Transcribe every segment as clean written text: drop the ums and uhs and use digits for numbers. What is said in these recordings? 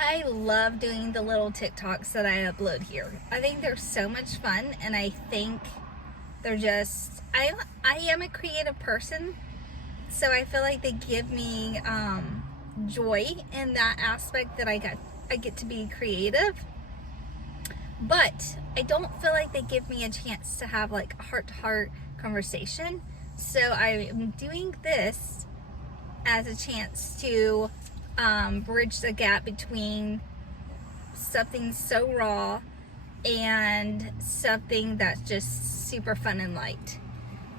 I love doing the little TikToks that I upload here. I think they're so much fun, and I think they're just, I am a creative person, so I feel like they give me joy in that aspect that I get to be creative. But I don't feel like they give me a chance to have like a heart-to-heart conversation. So I am doing this as a chance to bridge the gap between something so raw and something that's just super fun and light.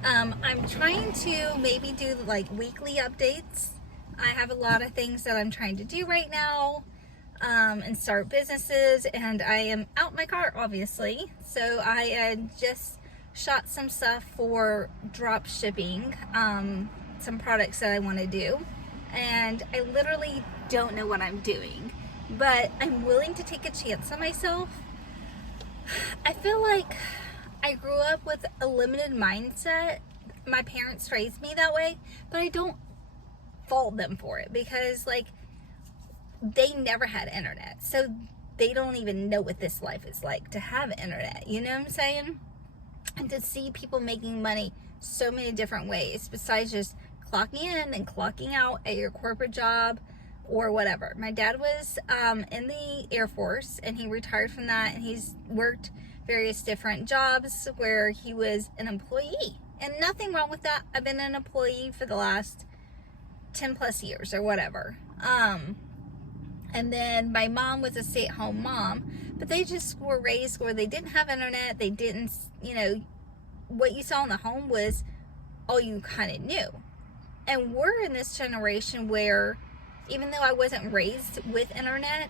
I'm trying to maybe do like weekly updates. I have a lot of things that I'm trying to do right now, and start businesses, and I am out my car obviously. So I had just shot some stuff for drop shipping, some products that I want to do, and I literally don't know what I'm doing, but I'm willing to take a chance on myself. I feel like I grew up with a limited mindset. My parents raised me that way, but I don't fault them for it, because like they never had internet, so they don't even know what this life is like to have internet, you know what I'm saying? And to see people making money so many different ways besides just clocking in and clocking out at your corporate job or whatever. My dad was in the Air Force, and he retired from that, and he's worked various different jobs where he was an employee, and nothing wrong with that. I've been an employee for the last 10 plus years or whatever. And then my mom was a stay-at-home mom, but they just were raised where they didn't have internet. They didn't, what you saw in the home was all you kind of knew. And we're in this generation where, even though I wasn't raised with internet,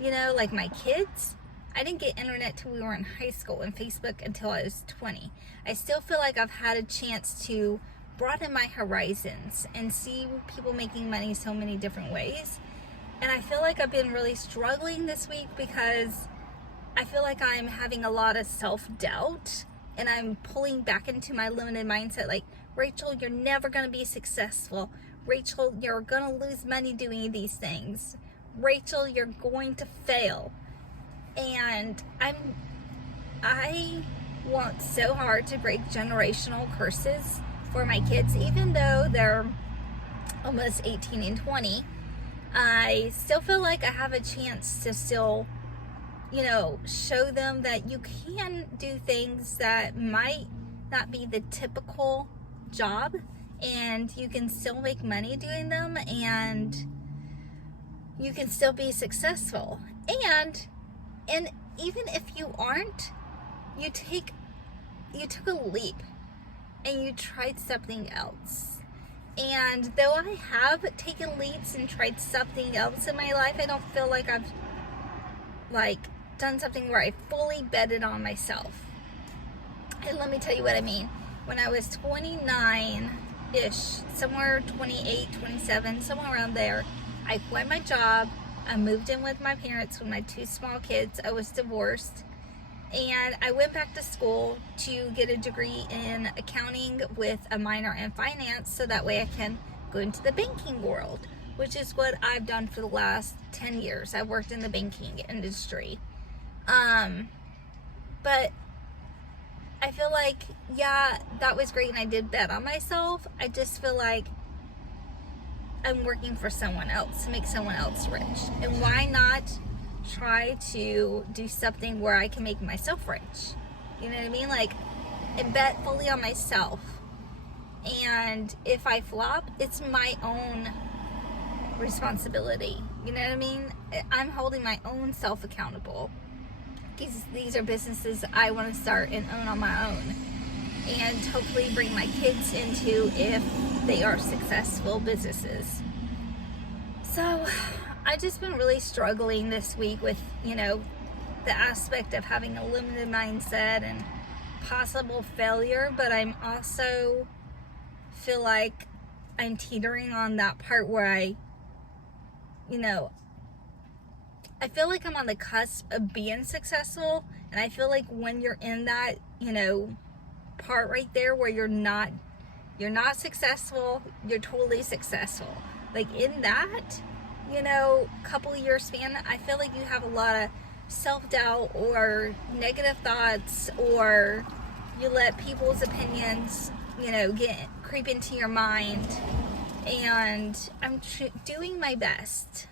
like my kids, I didn't get internet till we were in high school, and Facebook until I was 20. I still feel like I've had a chance to broaden my horizons and see people making money so many different ways. And I feel like I've been really struggling this week because I feel like I'm having a lot of self-doubt, and I'm pulling back into my limited mindset. Like, Rachel, you're never going to be successful. Rachel, you're going to lose money doing these things. Rachel, you're going to fail. And I want so hard to break generational curses for my kids, even though they're almost 18 and 20. I still feel like I have a chance to still, show them that you can do things that might not be the typical job, and you can still make money doing them, and you can still be successful. And even if you aren't, you took a leap and you tried something else. And though I have taken leaps and tried something else in my life, I don't feel like I've done something where I fully betted on myself. And let me tell you what I mean. When I was 29-ish, somewhere 28, 27, somewhere around there, I quit my job. I moved in with my parents with my two small kids. I was divorced. And I went back to school to get a degree in accounting with a minor in finance, so that way I can go into the banking world, which is what I've done for the last 10 years. I've worked in the banking industry. But I feel like, yeah, that was great, and I did bet on myself. I just feel like I'm working for someone else to make someone else rich. And why not try to do something where I can make myself rich? You know what I mean? Like, and bet fully on myself. And if I flop, it's my own responsibility. You know what I mean? I'm holding my own self accountable. These are businesses I want to start and own on my own, and hopefully bring my kids into if they are successful businesses. So I've just been really struggling this week with, the aspect of having a limited mindset and possible failure, but I'm also feel like I'm teetering on that part where I feel like I'm on the cusp of being successful, and I feel like when you're in that, part right there where you're not successful, you're totally successful. Like, in that, couple year span, I feel like you have a lot of self-doubt or negative thoughts, or you let people's opinions, creep into your mind. And I'm doing my best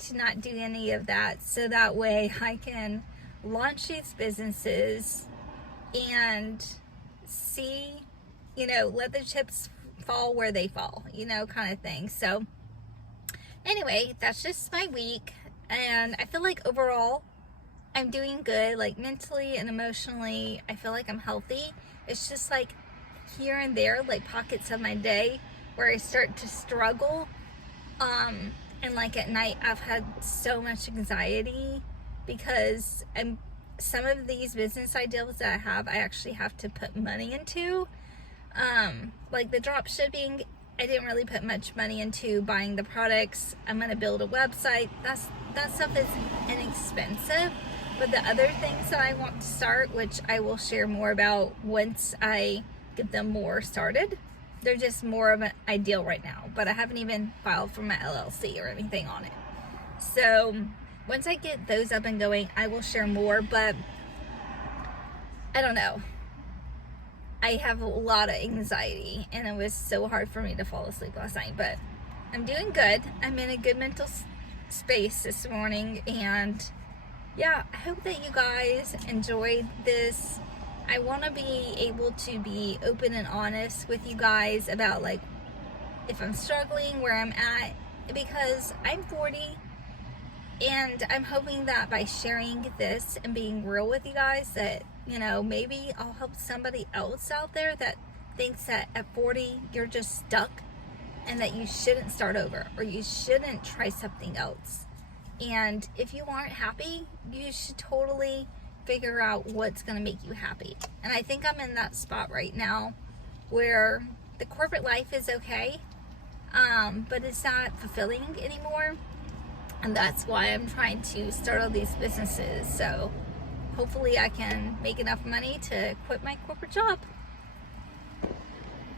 to not do any of that, so that way I can launch these businesses and see, let the chips fall where they fall, kind of thing. So anyway, that's just my week, and I feel like overall I'm doing good, like mentally and emotionally. I feel like I'm healthy. It's just like here and there, like pockets of my day where I start to struggle. And like at night, I've had so much anxiety because some of these business ideas that I have, I actually have to put money into. Like the drop shipping, I didn't really put much money into buying the products. I'm gonna build a website. That stuff is inexpensive. But the other things that I want to start, which I will share more about once I get them more started, they're just more of an ideal right now. But I haven't even filed for my LLC or anything on it. So once I get those up and going, I will share more. But I don't know. I have a lot of anxiety, and it was so hard for me to fall asleep last night. But I'm doing good. I'm in a good mental space this morning, and yeah, I hope that you guys enjoyed this. I want to be able to be open and honest with you guys about like if I'm struggling, where I'm at, because I'm 40, and I'm hoping that by sharing this and being real with you guys that, maybe I'll help somebody else out there that thinks that at 40 you're just stuck and that you shouldn't start over or you shouldn't try something else. And if you aren't happy, you should totally figure out what's going to make you happy. And I think I'm in that spot right now where the corporate life is okay, but it's not fulfilling anymore. And that's why I'm trying to start all these businesses. So hopefully I can make enough money to quit my corporate job.